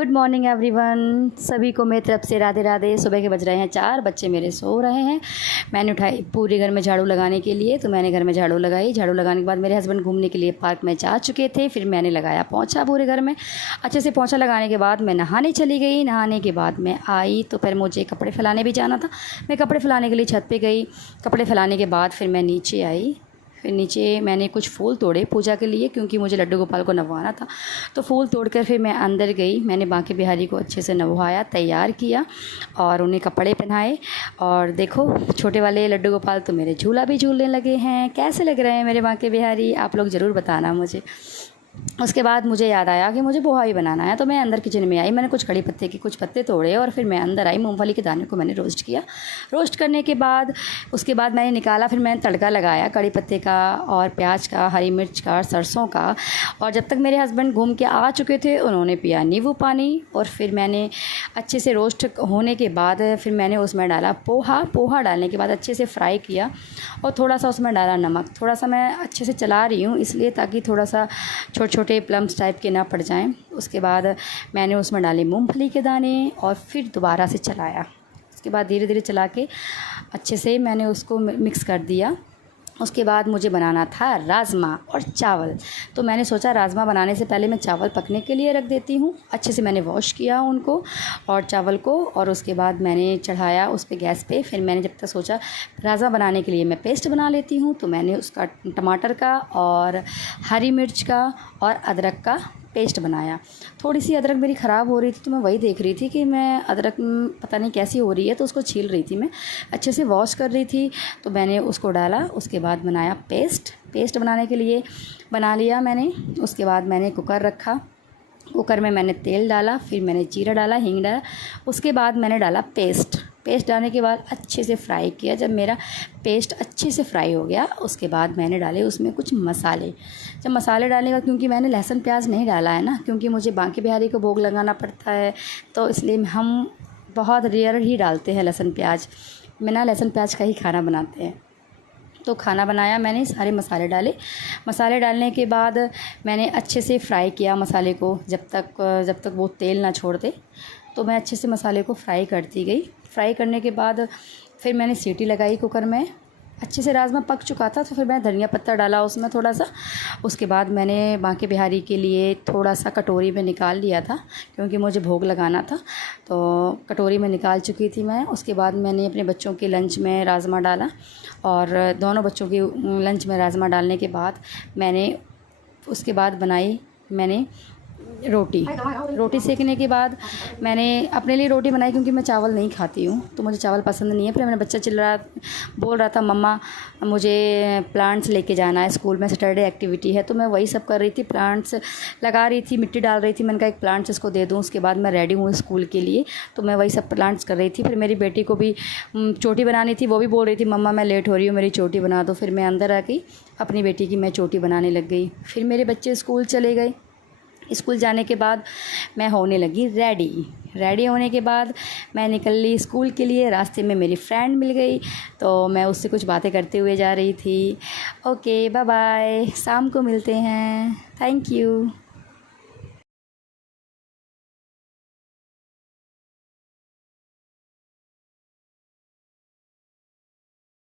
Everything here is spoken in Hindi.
गुड मॉर्निंग एवरीवन, सभी को मेरी तरफ से राधे राधे। सुबह के बज रहे हैं 4, बच्चे मेरे सो रहे हैं। मैंने उठाई पूरे घर में झाड़ू लगाने के लिए, तो मैंने घर में झाड़ू लगाई। झाड़ू लगाने के बाद मेरे हस्बैंड घूमने के लिए पार्क में जा चुके थे। फिर मैंने लगाया पोंछा पूरे घर में। अच्छे से पोंछा लगाने के बाद मैं नहाने चली गई। नहाने के बाद मैं आई तो फिर मुझे कपड़े फैलाने भी जाना था। मैं कपड़े फैलाने के लिए छत पर गई। कपड़े फैलाने के बाद फिर मैं नीचे आई। फिर नीचे मैंने कुछ फूल तोड़े पूजा के लिए, क्योंकि मुझे लड्डू गोपाल को नहवाना था। तो फूल तोड़कर फिर मैं अंदर गई। मैंने बांके बिहारी को अच्छे से नहवाया, तैयार किया और उन्हें कपड़े पहनाए। और देखो, छोटे वाले लड्डू गोपाल तो मेरे झूला भी झूलने लगे हैं। कैसे लग रहे हैं मेरे बांके बिहारी, आप लोग ज़रूर बताना मुझे। उसके बाद मुझे याद आया कि मुझे पोहा भी बनाना है, तो मैं अंदर किचन में आई। मैंने कुछ कड़ी पत्ते के कुछ पत्ते तोड़े और फिर मैं अंदर आई। मूंगफली के दाने को मैंने रोस्ट किया। रोस्ट करने के बाद उसके बाद मैंने निकाला। फिर मैंने तड़का लगाया कड़ी पत्ते का और प्याज का, हरी मिर्च का, सरसों का। और जब तक मेरे हस्बैंड घूम के आ चुके थे, उन्होंने पिया नींबू पानी। और फिर मैंने अच्छे से रोस्ट होने के बाद फिर मैंने उसमें डाला पोहा डालने के बाद अच्छे से फ्राई किया और थोड़ा सा उसमें डाला नमक। थोड़ा सा मैं अच्छे से चला रही हूँ इसलिए, ताकि थोड़ा सा छोटे छोटे प्लम्स टाइप के ना पड़ जाएं। उसके बाद मैंने उसमें डाले मूंगफली के दाने और फिर दोबारा से चलाया। उसके बाद धीरे धीरे चला के अच्छे से मैंने उसको मिक्स कर दिया। उसके बाद मुझे बनाना था राजमा और चावल। तो मैंने सोचा राजमा बनाने से पहले मैं चावल पकने के लिए रख देती हूँ। अच्छे से मैंने वॉश किया उनको और चावल को, और उसके बाद मैंने चढ़ाया उस पर गैस पे। फिर मैंने जब तक सोचा राजमा बनाने के लिए मैं पेस्ट बना लेती हूँ, तो मैंने उसका टमाटर का और हरी मिर्च का और अदरक का पेस्ट बनाया। थोड़ी सी अदरक मेरी ख़राब हो रही थी, तो मैं वही देख रही थी कि मैं अदरक पता नहीं कैसी हो रही है, तो उसको छील रही थी। मैं अच्छे से वॉश कर रही थी, तो मैंने उसको डाला। उसके बाद बनाया पेस्ट बनाने के लिए बना लिया मैंने। उसके बाद मैंने कुकर रखा। कुकर में मैंने तेल डाला, फिर मैंने जीरा डाला, हींग डाला। उसके बाद मैंने डाला पेस्ट डालने के बाद अच्छे से फ्राई किया। जब मेरा पेस्ट अच्छे से फ्राई हो गया, उसके बाद मैंने डाले उसमें कुछ मसाले। जब मसाले डालने का, क्योंकि मैंने लहसुन प्याज नहीं डाला है ना, क्योंकि मुझे बांके बिहारी को भोग लगाना पड़ता है, तो इसलिए हम बहुत रेयर ही डालते हैं लहसुन प्याज। बिना लहसुन प्याज का ही खाना बनाते हैं। तो खाना बनाया मैंने, सारे मसाले डाले। मसाले डालने के बाद मैंने अच्छे से फ्राई किया मसाले को, जब तक वो तेल ना छोड़ दे। तो मैं अच्छे से मसाले को फ्राई करती गई। फ्राई करने के बाद फिर मैंने सीटी लगाई कुकर में। अच्छे से राजमा पक चुका था, तो फिर मैं धनिया पत्ता डाला उसमें थोड़ा सा। उसके बाद मैंने बांके बिहारी के लिए थोड़ा सा कटोरी में निकाल लिया था, क्योंकि मुझे भोग लगाना था, तो कटोरी में निकाल चुकी थी मैं। उसके बाद मैंने अपने बच्चों के लंच में राजमा डाला, और दोनों बच्चों के लंच में राजमा डालने के बाद मैंने उसके बाद बनाई मैंने रोटी सेकने के बाद मैंने अपने लिए रोटी बनाई, क्योंकि मैं चावल नहीं खाती हूँ, तो मुझे चावल पसंद नहीं है। फिर मेरा बच्चा बोल रहा था, मम्मा मुझे प्लांट्स लेके जाना है स्कूल में, सैटरडे एक्टिविटी है। तो मैं वही सब कर रही थी, प्लांट्स लगा रही थी, मिट्टी डाल रही थी। मैंने कहा एक प्लांट्स इसको दे दूँ, उसके बाद मैं रेडी हूँ स्कूल के लिए। तो मैं वही सब प्लांट्स कर रही थी। फिर मेरी बेटी को भी चोटी बनानी थी, वो भी बोल रही थी, मम्मा मैं लेट हो रही हूँ, मेरी चोटी बना दो। फिर मैं अंदर आ गई, अपनी बेटी की मैं चोटी बनाने लग गई। फिर मेरे बच्चे स्कूल चले गए। स्कूल जाने के बाद मैं होने लगी रेडी होने के बाद मैं निकल ली स्कूल के लिए। रास्ते में मेरी फ्रेंड मिल गई, तो मैं उससे कुछ बातें करते हुए जा रही थी। ओके, बाय बाय, शाम को मिलते हैं। Thank you.